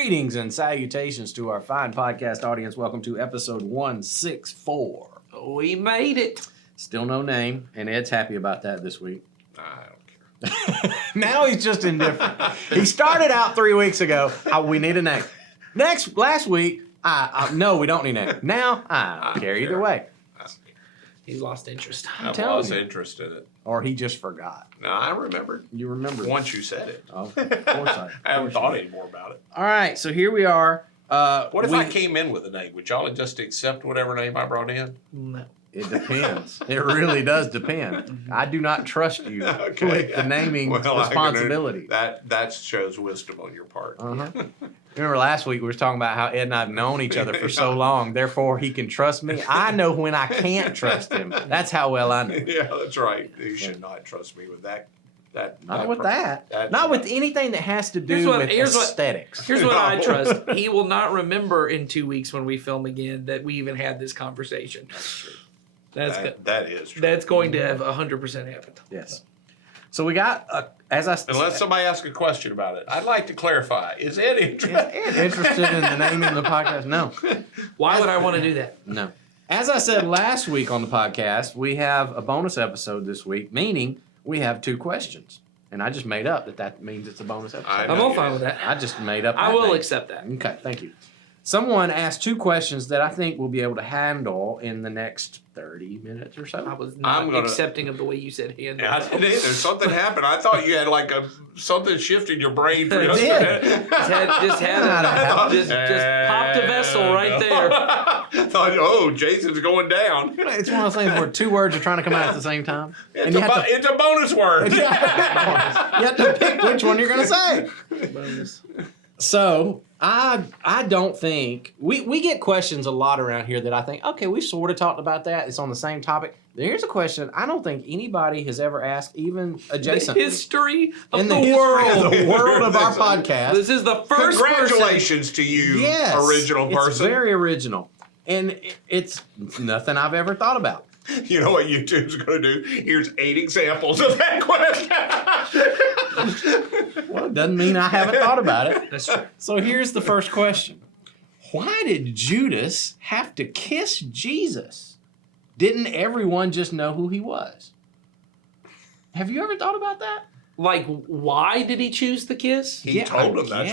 Greetings and salutations to our fine podcast audience. Welcome to episode 164. We made it. Still no name, and Ed's happy about that this week. I don't care. Now he's just indifferent. He started out 3 weeks ago. We need a name. Last week, no, we don't need a name. Now, I don't care either way. He's lost interest. I telling was you. interested in it. Or he just forgot. No, I remembered. You remember? Once you said it. Oh, of course I haven't thought any more about it. All right, so here we are. What if I came in with a name? Would y'all just accept whatever name I brought in? No. It depends. It really does depend. I do not trust you Okay. with the naming responsibility. That shows wisdom on your part. Uh-huh. Remember last week we were talking about how Ed and I have known each other for so long, therefore he can trust me. I know when I can't trust him. That's how well I know. Yeah, that's right. You should not trust me with that. Not with that. Not with anything that has to do with aesthetics. Here's what I trust. He will not remember in 2 weeks when we film again that we even had this conversation. That's true. That's that is true. That's going to have 100% happened. Yes. So we got, Unless somebody asks a question about it. I'd like to clarify. Is Ed interested? Ed interested in the naming of the podcast? No. Why would I want to do that? No. As I said last week on the podcast, we have a bonus episode this week, meaning we have 2 questions. And I just made up that means it's a bonus episode. I'm all fine with that. I just made up I that will name. accept that. Okay, thank you. Someone asked 2 questions that I think we'll be able to handle in the next 30 minutes or I so. was not accepting of the way you said handle. Yeah, I didn't either. Something happened. I thought you had like something shift in your brain. For It yesterday. did. Just popped a vessel right there. I thought, oh, Jason's going down. It's one of those things where 2 words are trying to come out at the same time. It's a bonus word. You have to pick which one you're going to say. Bonus. So I don't think we get questions a lot around here that I think, okay, we've sort of talked about that. It's on the same topic. Here's a question I don't think anybody has ever asked, even adjacent. The history of in the history world. of the world of our podcast. This is the first Congratulations to you, Yes, original person. It's very original. And it's nothing I've ever thought about. You know what YouTube's going to do? Here's 8 examples of that question. Well, it doesn't mean I haven't thought about it. That's true. So here's the first question. Why did Judas have to kiss Jesus? Didn't everyone just know who he was? Have you ever thought about that? Like, why did he choose the kiss? He told them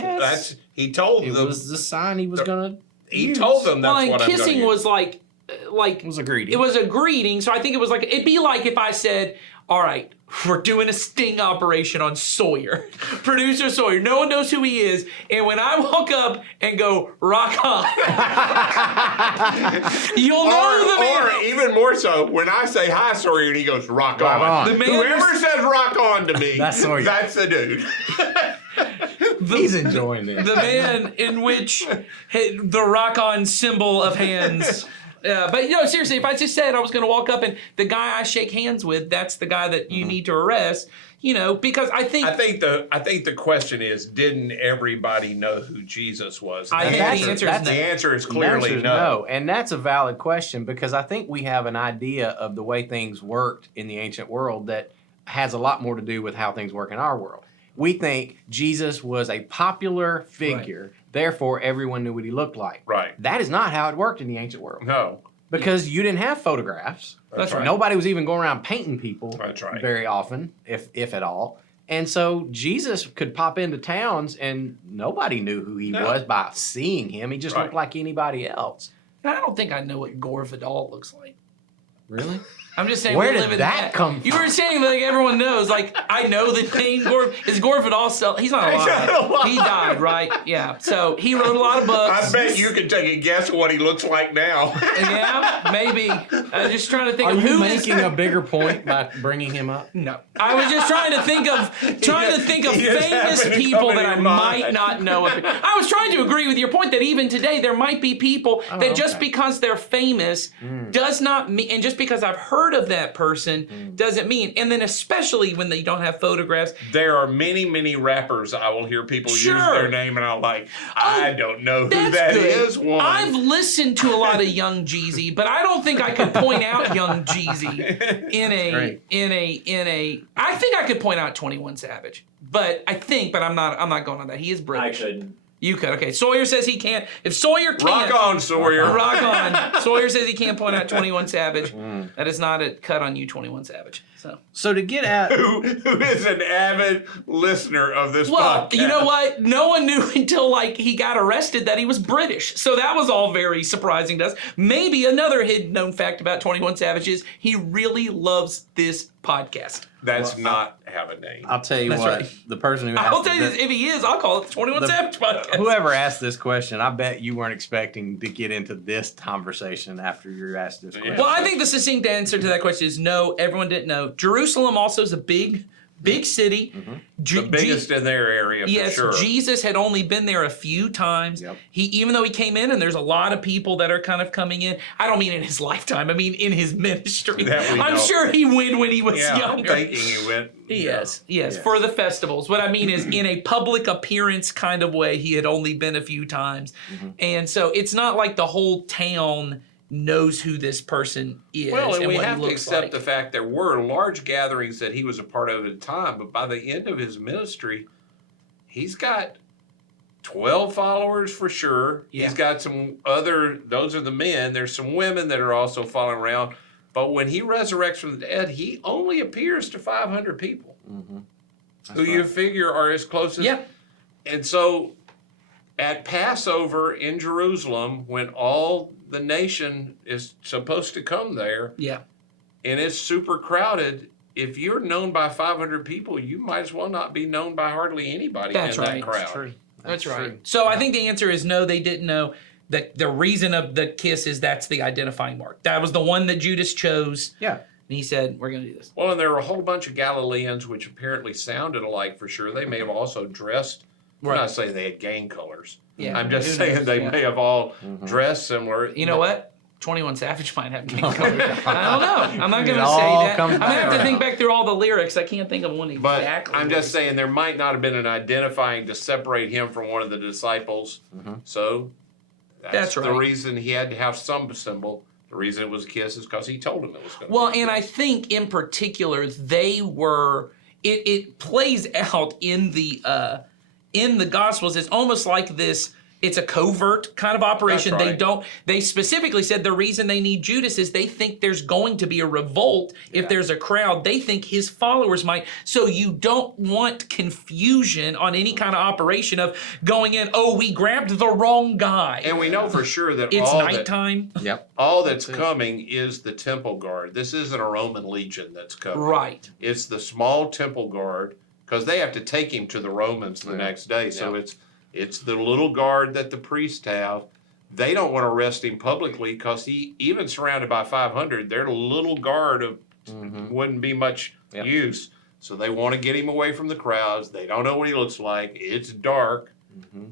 he told It them. was the sign he was going to He told them that's Well, what and I'm kissing gonna was like It was a greeting. It was a greeting, so I think it was like, it'd be like if I said, all right, we're doing a sting operation on Sawyer, producer Sawyer. No one knows who he is, and when I walk up and go, rock on, you'll know the man. Or even more so, when I say hi, Sawyer, and he goes, rock on. The man Whoever says rock on to me, That's Sawyer. That's the dude. He's enjoying this. The man in which the rock on symbol of hands. But seriously, if I just said I was going to walk up and the guy I shake hands with, that's the guy that you need to arrest, because I think the question is, didn't everybody know who Jesus was? I think the answer is no. The answer is The clearly answer is no. And that's a valid question because I think we have an idea of the way things worked in the ancient world that has a lot more to do with how things work in our world. We think Jesus was a popular figure, therefore everyone knew what he looked like. Right. That is not how it worked in the ancient world. No. Because you didn't have photographs. That's right. Nobody was even going around painting people That's right. very often, if at all. And so Jesus could pop into towns and nobody knew who he was by seeing him. He just looked like anybody else. I don't think I know what Gore Vidal looks like. Really? I'm just saying, Where we did live in that come You from? were saying like everyone knows. Like I know the name Gore. Is Gore Vidal still? He's not alive. He died, right? Yeah. So he wrote a lot of books. I bet you can take a guess of what he looks like now. Yeah, maybe. I'm just trying to think Are of you who is. making a bigger point by bringing him up? No, I was just trying to think of He just famous happened to people come that in I your might mind. not know. I was trying to agree with your point that even today there might be people that just because they're famous does not mean, and just because I've heard of that person doesn't mean, and then especially when they don't have photographs. There are many, many rappers I will hear people use their name, and I'm like, I don't know who That's that good. is. One. I've listened to a lot of Young Jeezy, but I don't think I could point out Young Jeezy in a. I think I could point out 21 Savage, but I'm not going on that. He is British. I couldn't. You could. Okay. Sawyer says he can't. If Sawyer can't. Rock on, Sawyer. Rock on. Sawyer says he can't point out 21 Savage. That is not a cut on you, 21 Savage. So to get at Who is an avid listener of this Well, podcast. you know what? No one knew until he got arrested that he was British. So that was all very surprising to us. Maybe another hidden known fact about 21 Savage is he really loves this podcast. That's not have a name. I'll tell you That's what, right. the person who I'll asked tell you this, if he is, I'll call it the 21 Savage podcast. whoever asked this question, I bet you weren't expecting to get into this conversation after you asked this question. Well, I think the succinct answer to that question is no, everyone didn't know. Jerusalem also is a big city. The biggest in their area, for Yes, sure. Jesus had only been there a few times. Yep. Even though he came in, and there's a lot of people that are kind of coming in. I don't mean in his lifetime. I mean in his ministry. That we I'm know. sure he went when he was Yeah, I'm younger. thinking he went. Yes, Yes. for the festivals. What I mean is, in a public appearance kind of way, he had only been a few times. And so it's not like the whole town knows who this person is. Well, and we what he have to looks accept like. the fact there were large gatherings that he was a part of at the time, but by the end of his ministry, he's got 12 followers for sure. Yeah. He's got some other, those are the men. There's some women that are also following around. But when he resurrects from the dead, he only appears to 500 people who you figure are his closest. Yeah. And so at Passover in Jerusalem, when all the nation is supposed to come there, Yeah. and it's super crowded, if you're known by 500 people, you might as well not be known by hardly anybody That's in right. that crowd. True. That's right. true. So I think the answer is no, they didn't know. That the reason of the kiss is that's the identifying mark. That was the one that Judas chose. Yeah. And he said, we're going to do this. Well, and there were a whole bunch of Galileans which apparently sounded alike for sure. They may have also dressed. I'm not saying they had gang colors. Yeah. I'm just Who saying knows? they Yeah. may have all dressed similar. You know what? 21 Savage might have gang colors. I don't know. I'm not going It to all say that. comes I'm going to have back to think around. back through all the lyrics. I can't think of one But exactly. I'm just saying there might not have been an identifying to separate him from one of the disciples. So that's That's the right. reason he had to have some symbol. The reason it was a kiss is because he told him it was going to Well, be a and I kiss. think in particular they were. It plays out in the Gospels. It's almost like this. It's a covert kind of operation. That's right. They specifically said the reason they need Judas is they think there's going to be a revolt if there's a crowd. They think his followers might. So you don't want confusion on any kind of operation of going in, oh, we grabbed the wrong guy. And we know for sure that It's all that, nighttime. Yep. all that's coming is the temple guard. This isn't a Roman legion that's coming. Right. It's the small temple guard because they have to take him to the Romans the next day. So it's the little guard that the priests have. They don't want to arrest him publicly because he, even surrounded by 500, their little guard of wouldn't be much use. So they want to get him away from the crowds. They don't know what he looks like. It's dark.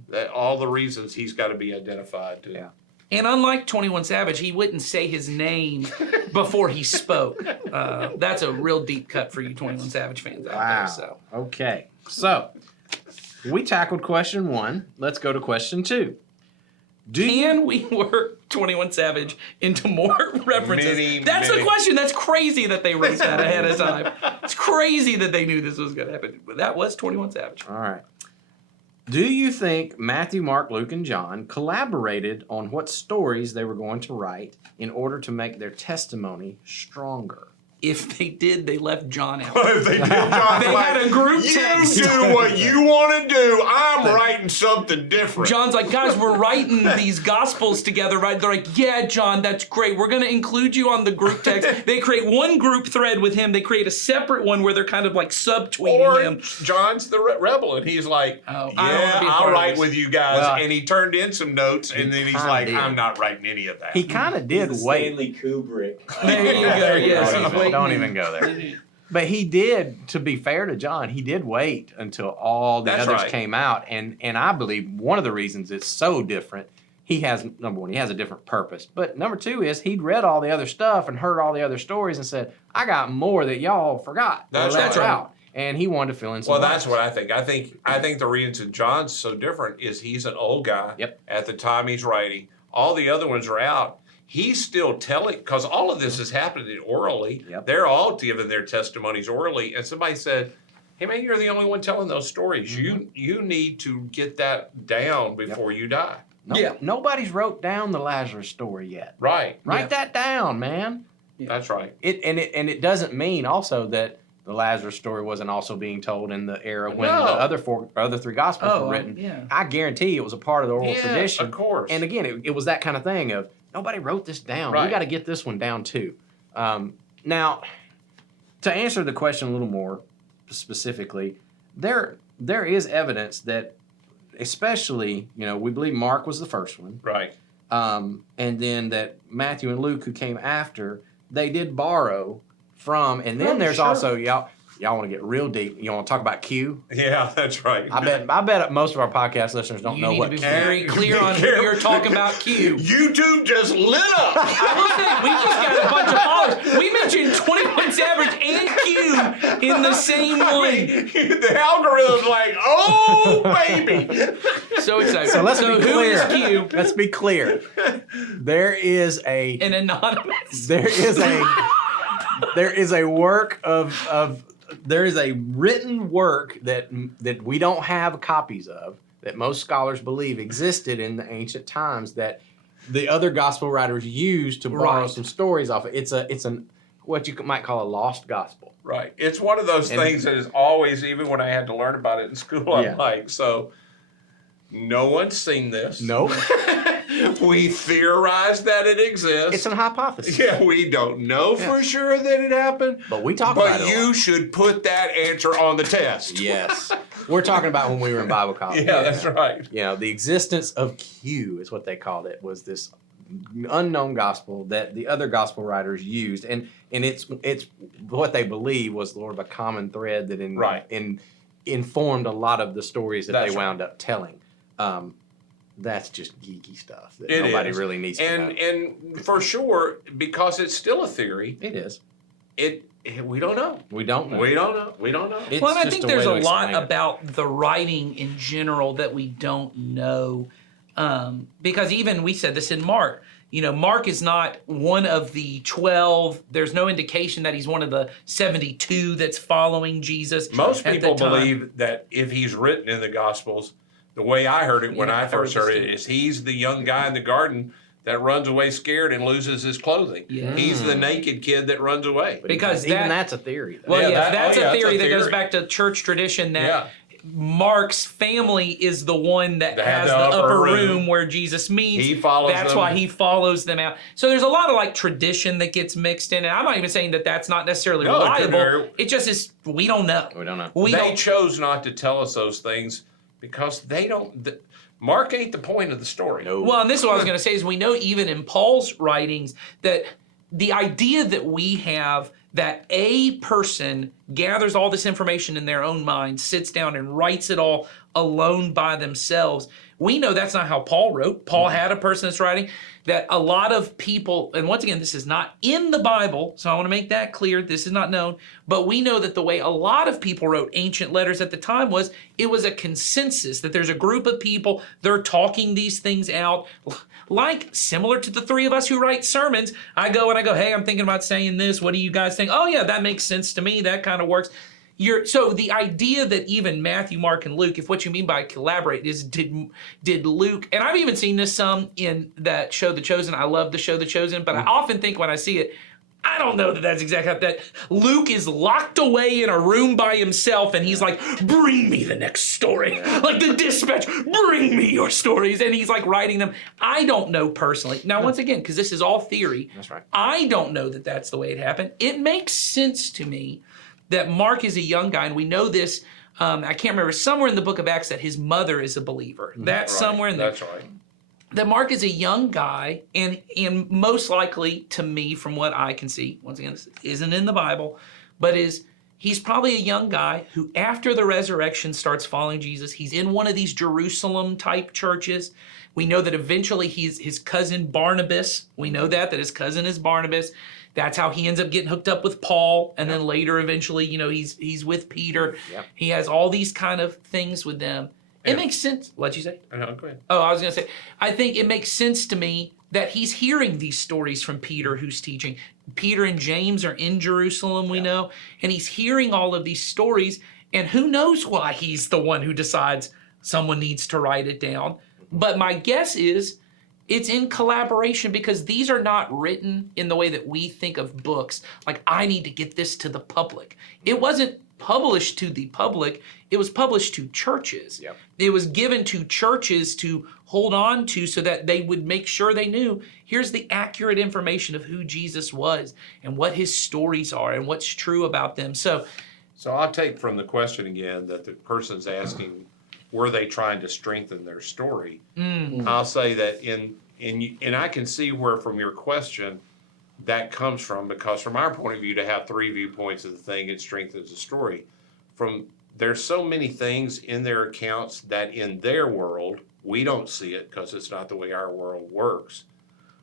That all the reasons he's got to be identified too. Yeah. And unlike 21 Savage, he wouldn't say his name before he spoke. That's a real deep cut for you 21 Savage fans out Wow. there. So Okay. So we tackled question 1. Let's go to question 2. can we work 21 Savage into more references? That's the many. question. That's crazy that they wrote that ahead of time. It's crazy that they knew this was going to happen. But that was 21 Savage. All right. Do you think Matthew, Mark, Luke, and John collaborated on what stories they were going to write in order to make their testimony stronger? If they did, they left John out. If they did, John's They like, had a group you text. do what you want to do. I'm writing something different. John's like, guys, we're writing these gospels together, right? They're like, yeah, John, that's great. We're going to include you on the group text. They create one group thread with him. They create a separate one where they're kind of like subtweeting Or him. John's the rebel, and he's like, Oh, I don't wanna yeah, be a I'll part of write this. with you guys. Well, and he turned in some notes, and then he's kinda like, did. I'm not writing any of that. He kind of did He's the wait. Stanley Kubrick. There you go. Yes, Don't he's even- waiting. don't even go there. But he did, to be fair to John, he did wait until all the That's others right. came out. And I believe one of the reasons it's so different, he has, number one, he has a different purpose. But number two is he'd read all the other stuff and heard all the other stories and said, I got more that y'all forgot. That's or left right. out. And he wanted to fill in some Well, blanks. that's what I think. I think the reason John's so different is he's an old guy. Yep. At the time he's writing, all the other ones are out. He's still telling, because all of this is happening orally. Yep. They're all giving their testimonies orally. And somebody said, hey man, you're the only one telling those stories. You need to get that down before you die. Nobody's wrote down the Lazarus story yet. Right. Write that down, man. That's right. It doesn't mean also that the Lazarus story wasn't also being told in the era when No. the other three gospels were written. Yeah. I guarantee it was a part of the oral Yeah, tradition. of course. And again, it was that kind of thing of nobody wrote this down. We Right. got to get this one down too. Now, to answer the question a little more specifically, there is evidence that, especially, we believe Mark was the first one, Right. and then that Matthew and Luke, who came after, they did borrow from, and then there's sure. also y'all want to get real deep. You want to talk about Q? Yeah, that's right. I bet most of our podcast listeners don't You know need what to be Q. very clear on who you're talking about, Q. YouTube just lit up. I will say, we just got a bunch of followers. We mentioned 21 Savage and Q in the same one. The algorithm's like, oh baby. So excited. So let's be who clear. is Q? Let's be clear. There is a An anonymous. there is a work of there is a written work that we don't have copies of, that most scholars believe existed in the ancient times, that the other gospel writers used to borrow Right. some stories off it. It's an what you might call a lost gospel. Right. It's one of those And- things that is always, even when I had to learn about it in school, I'm Yeah. like, so no one's seen this. Nope. We theorize that it exists. It's an hypothesis. Yeah, we don't know for sure that it happened. But we talk about But it. a you lot. should put that answer on the test. Yes. We're talking about when we were in Bible college. Yeah, that's right. The existence of Q is what they called it, was this unknown gospel that the other gospel writers used, and it's what they believe was sort of a common thread that Right. informed a lot of the stories that That's they right. wound up telling. That's just geeky stuff that It nobody is. really needs to know. And for sure, because it's still a theory, It is. we don't know. We don't know. We don't know. We don't know. It's Well, and I just think a there's way a to lot explain it. about the writing in general that we don't know. Because even we said this in Mark. Mark is not one of the 12. There's no indication that he's one of the 72 that's following Jesus. Most at the people time. believe that if he's written in the Gospels, the way I heard it when Yeah, I I first heard heard this it too. is he's the young guy in the garden that runs away scared and loses his clothing. Yeah. He's the naked kid that runs away. Because even that- that's a theory. Though. Well, Yeah, yes, that- that's oh, yeah, a that's theory a that goes theory. back to church tradition that Yeah. Mark's family is the one that That had has the the upper upper room. room where Jesus meets. He follows That's them. why he follows them out. So there's a lot of tradition that gets mixed in. And I'm not even saying that that's not necessarily No, it could reliable. very- It just is, we don't know. We don't know. We they don't. chose not to tell us those things because they don't. Mark ain't the point of the story. No. Well, and this is what I was going to say is we know even in Paul's writings that the idea that we have that a person gathers all this information in their own mind, sits down and writes it all alone by themselves. We know that's not how Paul wrote. Paul had a person that's writing. That a lot of people, and once again, this is not in the Bible, so I want to make that clear. This is not known. But we know that the way a lot of people wrote ancient letters at the time was it was a consensus that there's a group of people, they're talking these things out. Like similar to the three of us who write sermons, I go, hey, I'm thinking about saying this. What do you guys think? Oh, yeah, that makes sense to me. That kind of works. So the idea that even Matthew, Mark, and Luke, if what you mean by collaborate is did Luke, and I've even seen this some in that show The Chosen. I love the show The Chosen, but I often think when I see it, I don't know that that's exactly how that Luke is locked away in a room by himself and he's like, bring me the next story. Like the dispatch, bring me your stories. And he's like writing them. I don't know personally. Now, once again, because this is all theory, That's right. I don't know that that's the way it happened. It makes sense to me that Mark is a young guy, and we know this. I can't remember, somewhere in the book of Acts that his mother is a believer. That's Right. somewhere in there. That's right. That Mark is a young guy, and most likely to me, from what I can see, once again, this isn't in the Bible, but he's probably a young guy who, after the resurrection, starts following Jesus. He's in one of these Jerusalem type churches. We know that eventually he's his cousin Barnabas. We know that his cousin is Barnabas. That's how he ends up getting hooked up with Paul, and then later, eventually, he's with Peter. Yep. He has all these kind of things with them. It Yeah. makes sense. What'd you say? No, go ahead. Oh, I was going to say, I think it makes sense to me that he's hearing these stories from Peter, who's teaching. Peter and James are in Jerusalem, we know, and he's hearing all of these stories. And who knows why he's the one who decides someone needs to write it down. But my guess is it's in collaboration, because these are not written in the way that we think of books. Like, I need to get this to the public. It wasn't published to the public. It was published to churches. Yep. It was given to churches to hold on to so that they would make sure they knew, here's the accurate information of who Jesus was and what his stories are and what's true about them. So I'll take from the question again that the person's asking, were they trying to strengthen their story? I'll say that and I can see where from your question that comes from, because from our point of view, to have three viewpoints of the thing, it strengthens the story. There's so many things in their accounts that in their world, we don't see it because it's not the way our world works.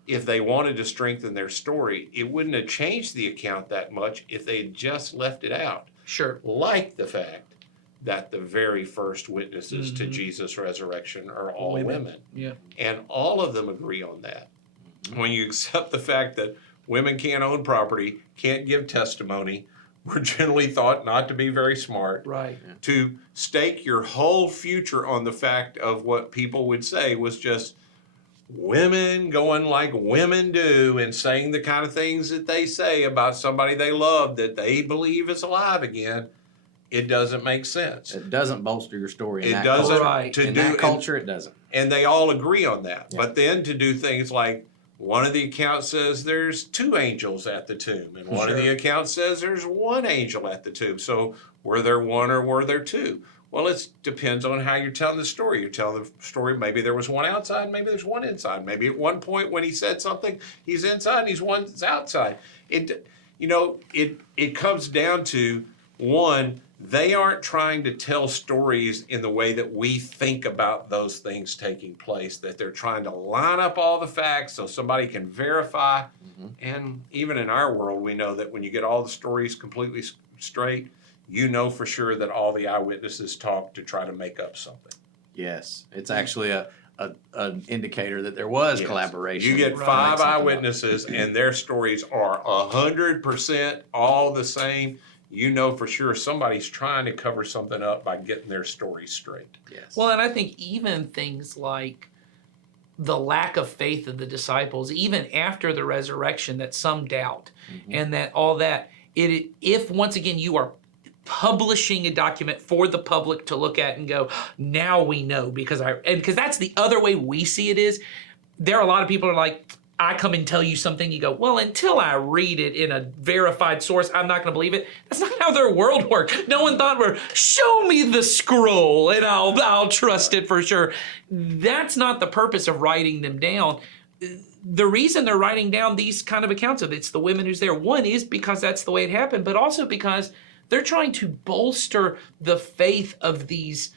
If they wanted to strengthen their story, it wouldn't have changed the account that much if they had just left it out. sure. Like the fact that the very first witnesses to Jesus' resurrection are all women. Yeah. And all of them agree on that. When you accept the fact that women can't own property, can't give testimony, were generally thought not to be very smart, Right. to stake your whole future on the fact of what people would say was just women going like women do and saying the kind of things that they say about somebody they love that they believe is alive again, it doesn't make sense. It doesn't bolster your story. In It that doesn't culture. Right. to In do that culture, it doesn't. and they all agree on that. Yeah. But then to do things like one of the accounts says there's two angels at the tomb, and one of the accounts says there's one angel at the tomb. So were there one or were there two? Well, it depends on how you're telling the story. You're telling the story, maybe there was one outside, maybe there's one inside. Maybe at one point when he said something, he's inside and he's one's outside. It comes down to, one, they aren't trying to tell stories in the way that we think about those things taking place, that they're trying to line up all the facts so somebody can verify. And even in our world, we know that when you get all the stories completely straight, you know for sure that all the eyewitnesses talked to try to make up something. Yes, it's actually an indicator that there was Yes. collaboration. You get to make 5 something up. eyewitnesses and their stories are 100% all the same. You know for sure somebody's trying to cover something up by getting their story straight. Yes. Well, and I think even things like the lack of faith of the disciples, even after the resurrection, that some doubt, and that all that, if once again you are publishing a document for the public to look at and go, now we know, because that's the other way we see it is, there are a lot of people who are like, I come and tell you something, you go, well, until I read it in a verified source, I'm not going to believe it. That's not how their world worked. No one thought, show me the scroll and I'll trust it for sure. That's not the purpose of writing them down. The reason they're writing down these kind of accounts of it's the women who's there, one is because that's the way it happened, but also because they're trying to bolster the faith of these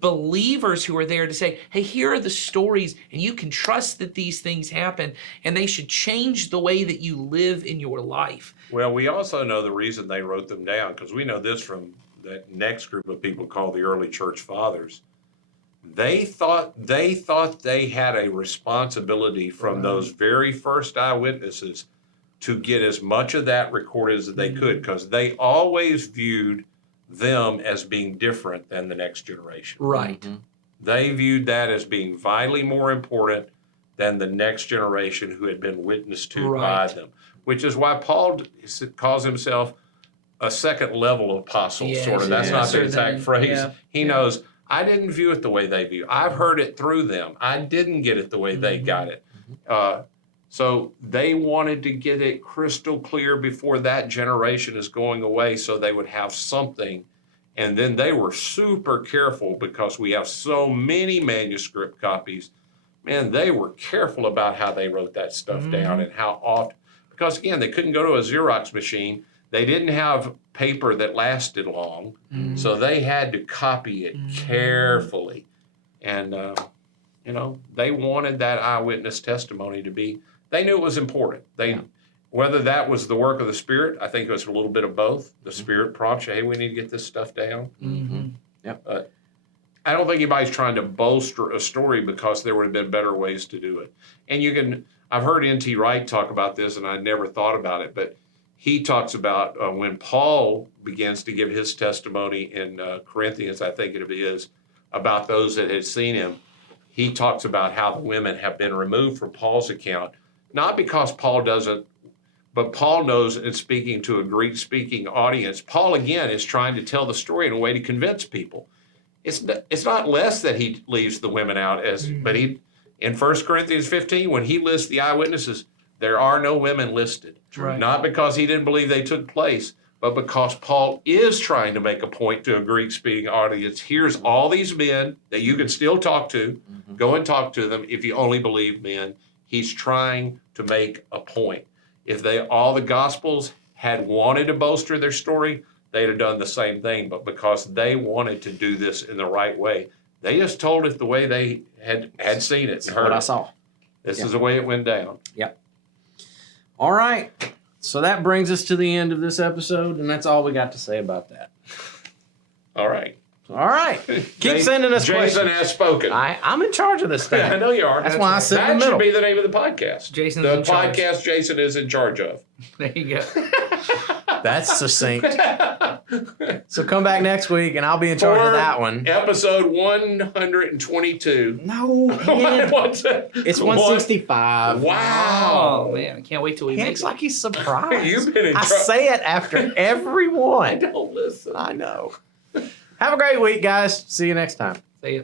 believers who are there to say, hey, here are the stories, and you can trust that these things happen, and they should change the way that you live in your life. Well, we also know the reason they wrote them down, because we know this from that next group of people called the early church fathers. They thought they had a responsibility from those very first eyewitnesses to get as much of that recorded as they could, because they always viewed them as being different than the next generation. Right. They viewed that as being vitally more important than the next generation who had been witnessed to by them, which is why Paul calls himself a second level apostle, Yes, sort of. That's not the exact phrase. Yeah. He knows, I didn't view it the way they view. I've heard it through them. I didn't get it the way they got it. So they wanted to get it crystal clear before that generation is going away so they would have something. And then they were super careful because we have so many manuscript copies. Man, they were careful about how they wrote that stuff down and how often. Because again, they couldn't go to a Xerox machine. They didn't have paper that lasted long. So they had to copy it carefully. And, they wanted that eyewitness testimony to be, they knew it was important. Whether that was the work of the Spirit, I think it was a little bit of both. The Spirit prompts you, hey, we need to get this stuff down. Yep. I don't think anybody's trying to bolster a story because there would have been better ways to do it. And I've heard N.T. Wright talk about this, and I never thought about it, but he talks about when Paul begins to give his testimony in Corinthians, I think it is, about those that had seen him. He talks about how the women have been removed from Paul's account, not because Paul doesn't, but Paul knows in speaking to a Greek-speaking audience, Paul again is trying to tell the story in a way to convince people. It's not less that he leaves the women out, but he in 1 Corinthians 15, when he lists the eyewitnesses, there are no women listed. Right. Not because he didn't believe they took place, but because Paul is trying to make a point to a Greek-speaking audience. Here's all these men that you can still talk to. Go and talk to them if you only believe men. He's trying to make a point. If all the Gospels had wanted to bolster their story, they'd have done the same thing. But because they wanted to do this in the right way, they just told it the way they had seen it and heard What I it. saw. This is the way it went down. All right. So that brings us to the end of this episode, and that's all we got to say about that. All right. All right. Keep sending us Jason questions. has spoken. I'm in charge of this thing. I know you are. That's why I sit in the That middle. should be the name of the podcast. Jason's the in charge. podcast Jason is in charge of. There you go. That's succinct. So come back next week, and I'll be in charge of that one. Episode 122. No, man. What's that? It's 165. Wow. Oh man, I can't wait till we He make looks it. like he's surprised. You've been in I trouble. say it after every one. Don't listen. I know. Have a great week, guys. See you next time. See ya.